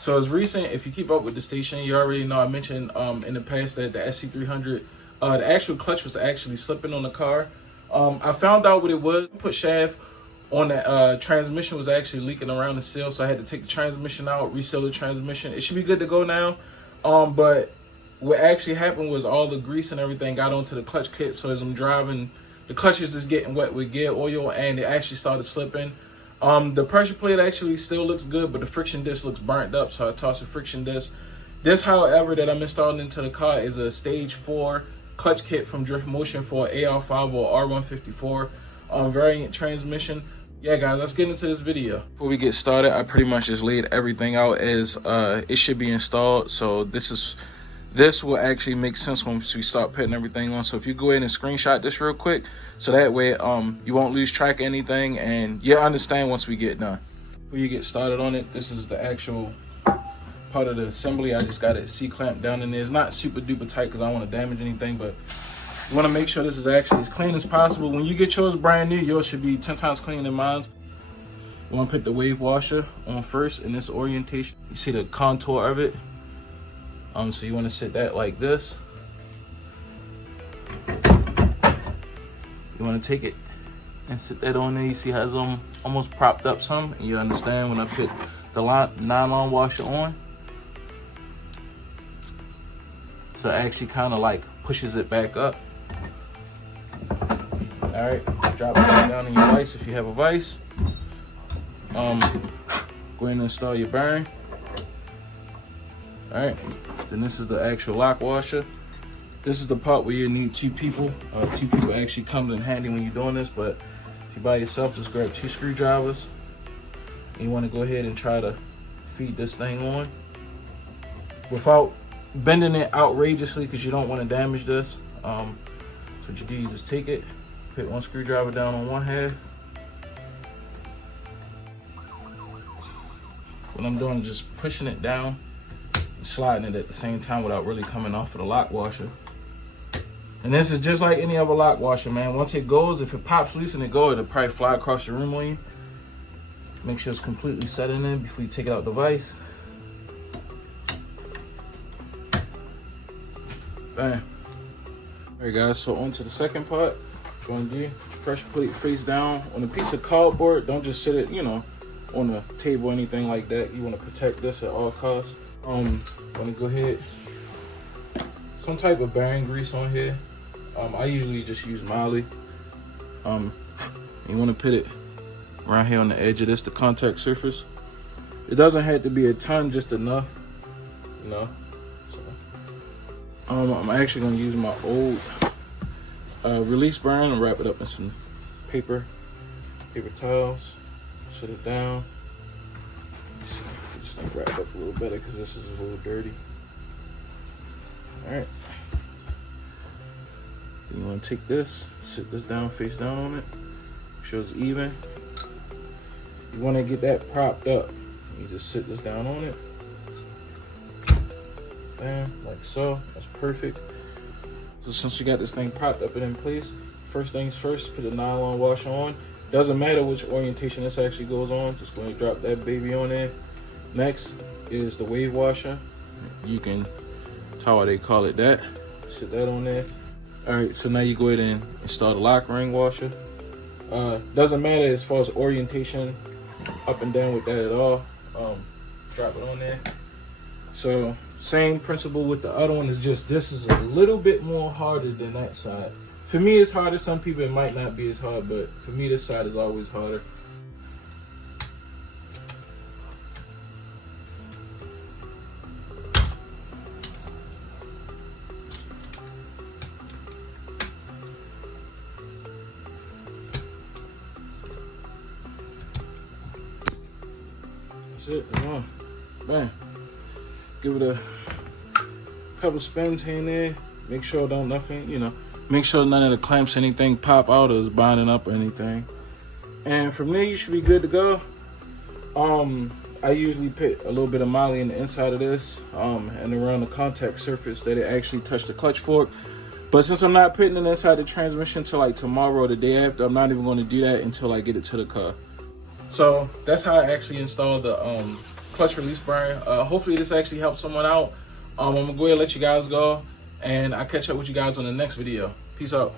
So it's recent. If you keep up with the station, you already know I mentioned in the past that the SC300, the actual clutch was actually slipping on the car. I found out what it was. Put shaft on the transmission was actually leaking around the seal, so I had to take the transmission out, reseal the transmission. It should be good to go now. But what actually happened was all the grease and everything got onto the clutch kit. So as I'm driving, the clutch is just getting wet with gear oil, and it actually started slipping. The pressure plate actually still looks good, but the friction disc looks burnt up, so I tossed the friction disc. This, however, that I'm installing into the car is a stage 4 clutch kit from Drift Motion for AR5 or R154 variant transmission. Yeah, guys, let's get into this video. Before we get started, I pretty much just laid everything out as it should be installed. So this will actually make sense once we start putting everything on. So if you go ahead and screenshot this real quick, so that way you won't lose track of anything, and you'll understand once we get done. Before you get started on it, this is the actual part of the assembly. I just got it C-clamped down in there. It's not super duper tight because I don't want to damage anything, but you want to make sure this is actually as clean as possible. When you get yours brand new, yours should be 10 times cleaner than mine. You want to put the wave washer on first in this orientation. You see the contour of it. So you want to set that like this. You want to take it and sit that on there. You see how it's almost propped up some, and you understand when I put the nylon washer on. So it actually kind of like pushes it back up. All right, drop it back down in your vise if you have a vise. Go ahead and install your bearing. All right, then this is the actual lock washer. This is the part where you need 2 people. 2 people actually comes in handy when you're doing this, but if you're by yourself, just grab 2 screwdrivers. And you want to go ahead and try to feed this thing on without bending it outrageously, because you don't want to damage this. So what you do, you just take it, put 1 screwdriver down on one half. What I'm doing is just pushing it down, sliding it at the same time without really coming off of the lock washer. And this is just like any other lock washer, man. Once it goes, if it pops loose and it goes, it'll probably fly across the room on you. Make sure it's completely set in there before you take it out the vise. Bam. Alright guys, so on to the second part. What you want to do, pressure plate face down on a piece of cardboard. Don't just sit it, on the table or anything like that. You want to protect this at all costs. Want to go ahead, some type of bearing grease on here. I usually just use Molly. You want to put it around here on the edge of this, the contact surface. It doesn't have to be a ton, just enough, So, I'm actually going to use my old release bearing and wrap it up in some paper towels. Shut it down. Just wrap it up a little better because this is a little dirty. All right. You want to take this, sit this down, face down on it. Make sure it's even. You want to get that propped up. You just sit this down on it. Bam, like so. That's perfect. So since you got this thing propped up and in place, first things first, put the nylon washer on. Doesn't matter which orientation this actually goes on. Just going to drop that baby on there. Next is the wave washer. You can tell why they call it that. Sit that on there. All right, so now you go ahead and install the lock ring washer. Doesn't matter as far as orientation, up and down with that at all. Drop it on there. So same principle with the other one, is just this is a little bit more harder than that side. For me, it's harder. Some people, it might not be as hard, but for me, this side is always harder. That's it. It's on. Bam. Give it a couple spins here and there. Make sure make sure none of the clamps, anything pop out or is binding up or anything. And from there, you should be good to go. I usually put a little bit of Molly in the inside of this and around the contact surface that it actually touched the clutch fork. But since I'm not putting it inside the transmission till like tomorrow or the day after, I'm not even going to do that until I get it to the car. So that's how I actually installed the clutch release bearing. Hopefully this actually helps someone out. I'm gonna go ahead and let you guys go, and I'll catch up with you guys on the next video. Peace out.